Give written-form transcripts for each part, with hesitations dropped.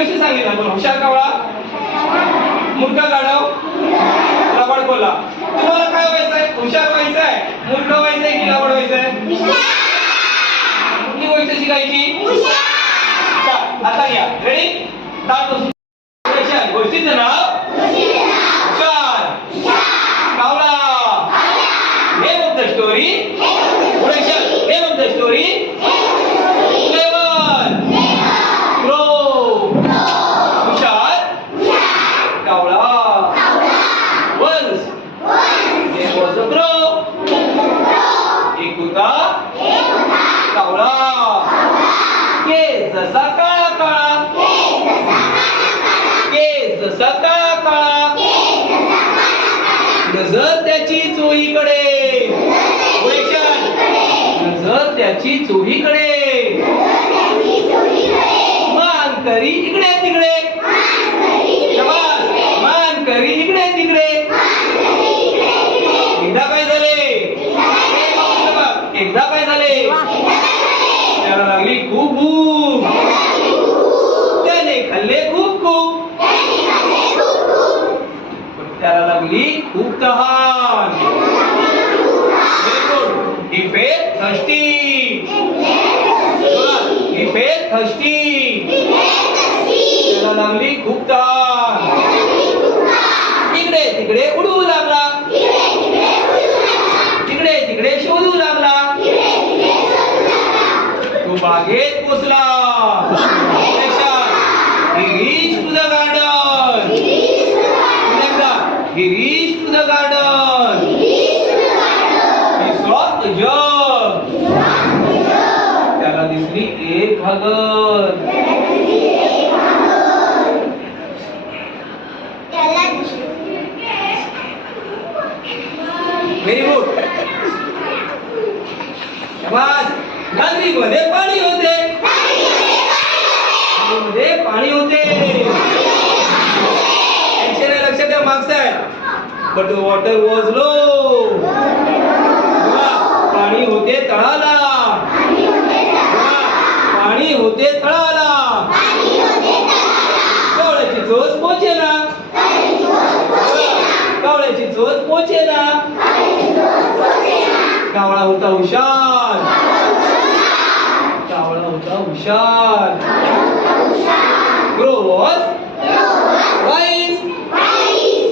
गोष्ट सांगितलं पण हुशार कावळा मूर्ख गाढव लबाड कोल्हा. तुम्हाला काय व्हायचंय? हुशार व्हायचंय, मूर्ख व्हायचंय की लबाड व्हायचंय? कुठली गोष्ट शिकायची? आता या रेडी गोष्टीचं नाव हुशार कावळा. Name of the story name of the story जसा काळा काळा केस जसा काळा काळा नजर त्याची चोहीकडे नजर त्याची चोहीकडे मान करी इकडे तिकडे मान करी इकडे तिकडे. एकदा काय झाले त्याला लागली खूप भूक त्याने खाल्ले खूप खूप त्याला लागली खूप तहान. He felt thirsty. He felt thirsty. त्याला लागली खूप तहान. इकडे तिकडे उडू लागला इकडे तिकडे शोधू लागला. तो बागेत पोचला. He reached to the garden. He reached to the garden. He saw the jug. त्याला दिसली एक घागर. Very good. गांधीमध्ये पाणी होते पाणी होते. लक्षात द्या मागचं आहे. But water was low. पाणी होते तळाला पाणी होते तळाला. कावळ्याची चोच पोचेना कावळ्याची चोच पोचेना. कावळा होता हुशार कावळा होता हुशार. Crow was wise.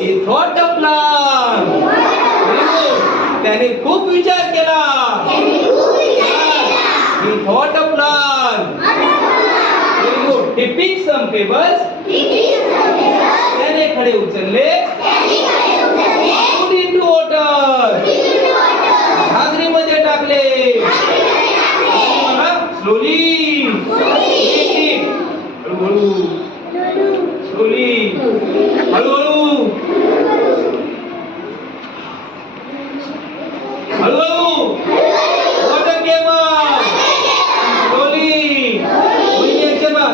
He thought a plan. त्याने खूप विचार केला. He thought a plan. Very good. He picked some pebbles. त्याने खडे उचलले. Put into water. घागरीमध्ये टाकले. Slowly. हळूहळू वॉटर केम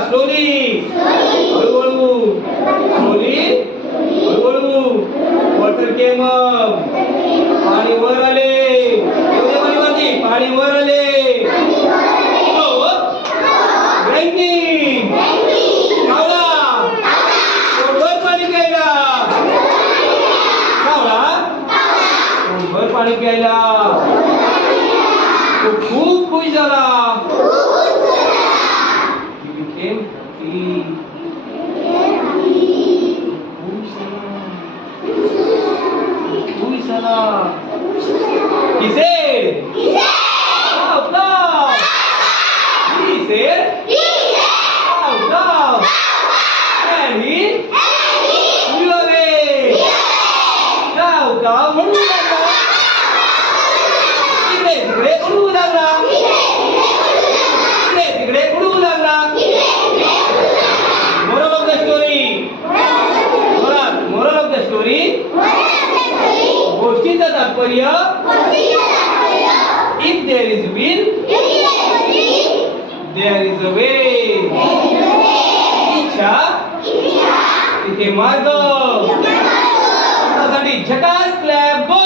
स्लोली हळूहळू वॉटर केम. पाणी वर आले पाणी वर आले. पाणी प्यायला तो खूप खुश झाला. खुश झाला. He said, out loud. He said, out loud. And he flew away. Cow cow म्हणू लागला. तिकडे उडू लागला. तिकडे उडू लागला. Moral of the story. Moral of the story. गोष्टीचं तात्पर्य if there is will there is a way. इच्छा तिथे मार्ग. त्यासाठी झकास क्लॅप गो.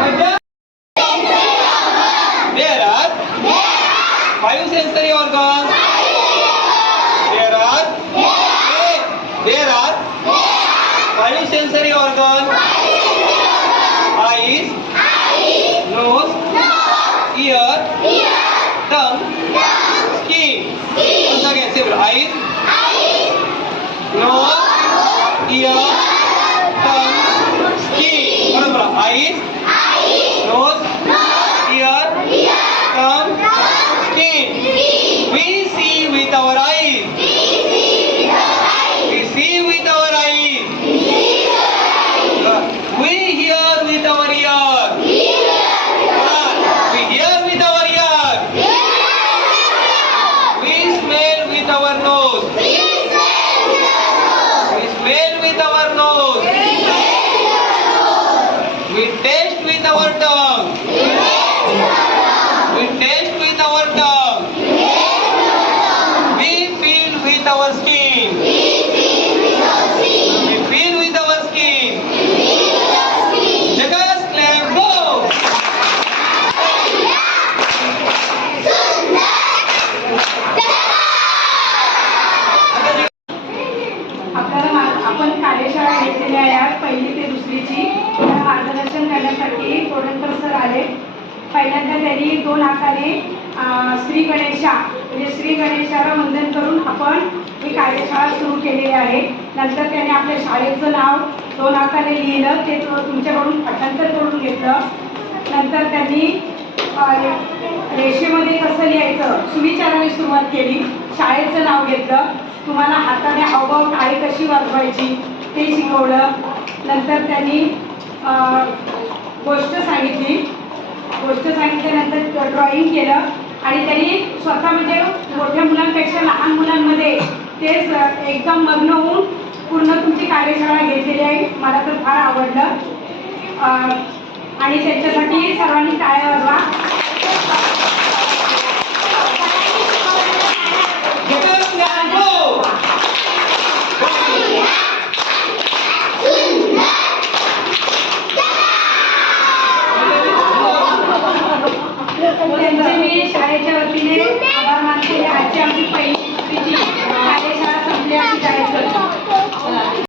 मजा 5 sensory organ. Eyes, nose, ear, tongue, skin. Once again, say eyes, nose, ear, tongue, skin. बरोबर. Eyes, nose, ear, tongue, skin. We see with our eyes. We see with our eyes. We hear with our ear. We hear with our ear. We smell with our nose. We smell with our nose. We taste with our tongue. We taste with our tongue. We feel with our skin. We feel with our skin. Just clap, go! आपण कार्यशाळा घेतलेल्या आहेत 1ली ते 2रीची. मार्गदर्शन करण्यासाठी कोडणकर sir आले. पहिल्यांदा त्यांनी 2 हाताने श्री गणेशा म्हणजे श्री गणेशाला वंदन करून आपण ही कार्यशाळा सुरू केलेली आहे. नंतर त्याने आपल्या शाळेचं नाव 2 हाताने लिहिलं, ते तुमच्याकडून पाठांतर करून घेतलं. नंतर त्यांनी रेषेमध्ये कसं लिहायचं सुविचाराने सुरुवात केली. शाळेचं नाव घेतलं. तुम्हाला हाताने हावभाव टाळी कशी वाजवायची ते शिकवलं. नंतर त्यांनी गोष्ट सांगितल्यानंतर ड्रॉइंग केलं आणि त्यांनी स्वतः म्हणजे मोठ्या मुलांपेक्षा लहान मुलांमध्ये तेच एकदम मग्न होऊन पूर्ण तुमची कार्यशाळा घेतलेली आहे. मला तर फार आवडलं आणि त्यांच्यासाठी सर्वांनी टाळ्या वाजवा.